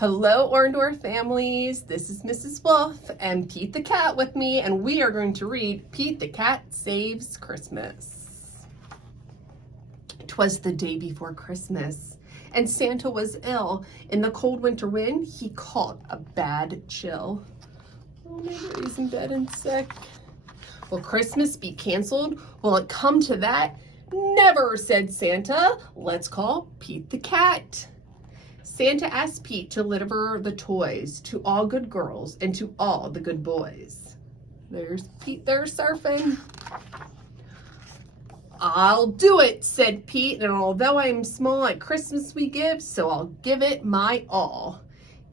Hello, Orndorff families. This is Mrs. Wolf and Pete the Cat with me, and we are going to read Pete the Cat Saves Christmas. 'Twas the day before Christmas, and Santa was ill. In the cold winter wind, he caught a bad chill. Oh, maybe he's in bed and sick. Will Christmas be canceled? Will it come to that? Never, said Santa. Let's call Pete the Cat. Santa asked Pete to deliver the toys to all good girls and to all the good boys. There's Pete there surfing. I'll do it, said Pete, and although I am small, at Christmas we give, so I'll give it my all.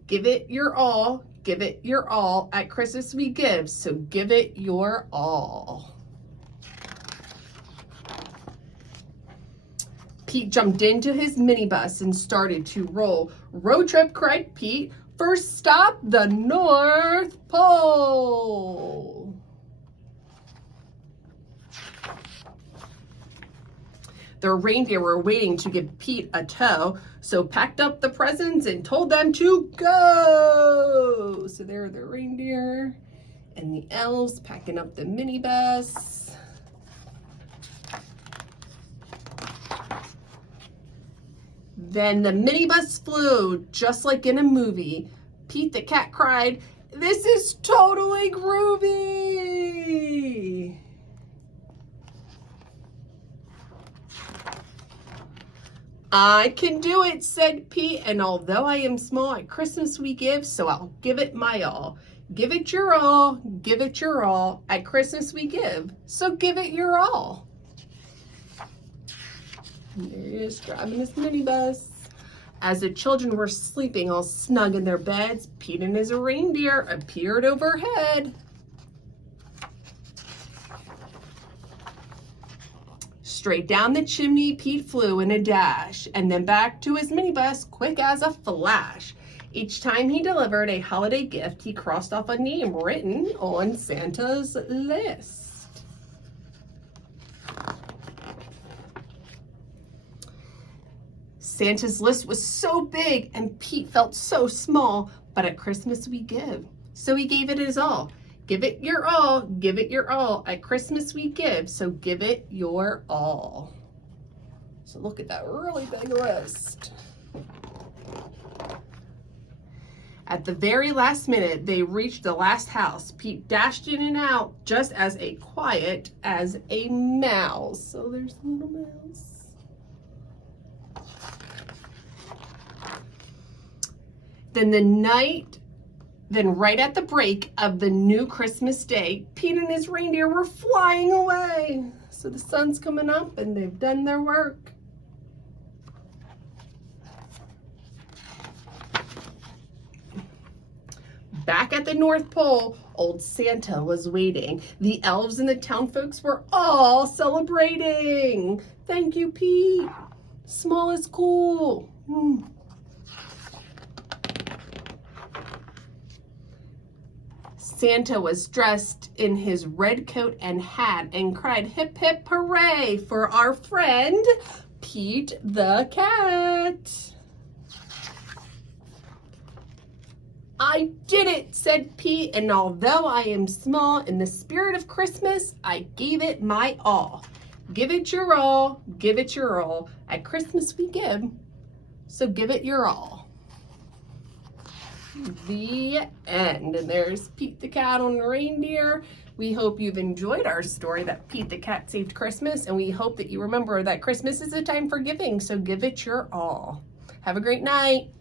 Give it your all, give it your all, at Christmas we give, so give it your all. Pete jumped into his minibus and started to roll. Road trip, cried Pete. First stop, the North Pole. The reindeer were waiting to give Pete a tow, so packed up the presents and told them to go. So there are the reindeer and the elves packing up the minibus. Then the minibus flew, just like in a movie. Pete the Cat cried, "This is totally groovy!" I can do it, said Pete, and although I am small, at Christmas we give, so I'll give it my all. Give it your all, give it your all, at Christmas we give, so give it your all. And there he is, driving his minibus. As the children were sleeping all snug in their beds, Pete and his reindeer appeared overhead. Straight down the chimney Pete flew in a dash, and then back to his minibus quick as a flash. Each time he delivered a holiday gift, he crossed off a name written on Santa's list. Santa's list was so big and Pete felt so small, but at Christmas we give. So he gave it his all. Give it your all, give it your all. At Christmas we give, so give it your all. So look at that really big list. At the very last minute, they reached the last house. Pete dashed in and out just as quiet as a mouse. So there's a little mouse. Then right at the break of the new Christmas day, Pete and his reindeer were flying away. So the sun's coming up and they've done their work. Back at the North Pole, old Santa was waiting. The elves and the town folks were all celebrating. Thank you, Pete. Small is cool. Santa was dressed in his red coat and hat and cried, "Hip, hip, hooray for our friend, Pete the Cat." I did it, said Pete, and although I am small, in the spirit of Christmas, I gave it my all. Give it your all, give it your all. At Christmas we give, so give it your all. The end. And there's Pete the Cat on the reindeer. We hope you've enjoyed our story that Pete the Cat saved Christmas, and we hope that you remember that Christmas is a time for giving, so give it your all. Have a great night.